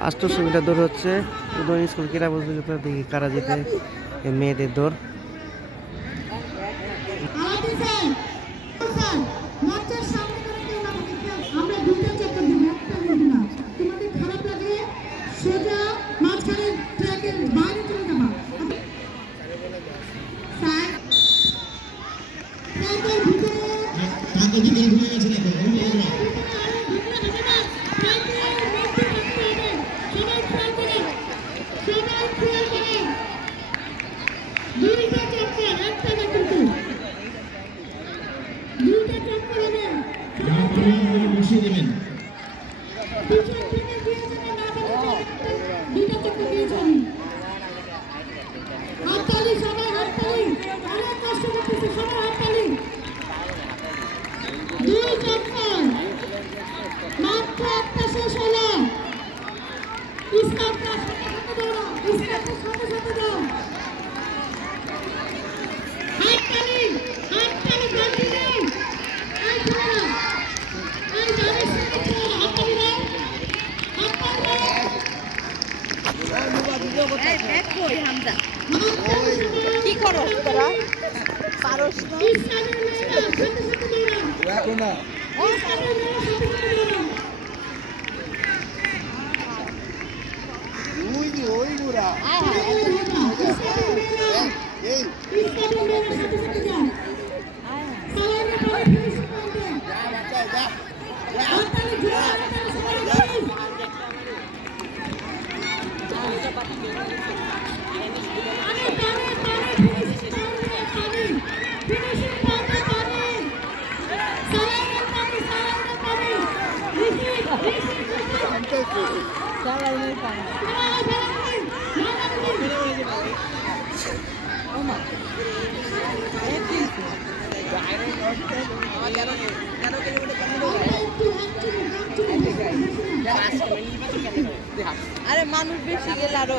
800 metre দৌড় হচ্ছে Udayan school ক্রীড়া প্রতিযোগিতা। দেখি কারা জিতে মেয়েদের দৌড়। বসিয়ে দেবেন। কি করো তোরা পারস না ওই গুড়া আরে মানুষ বেশি গেলে আরো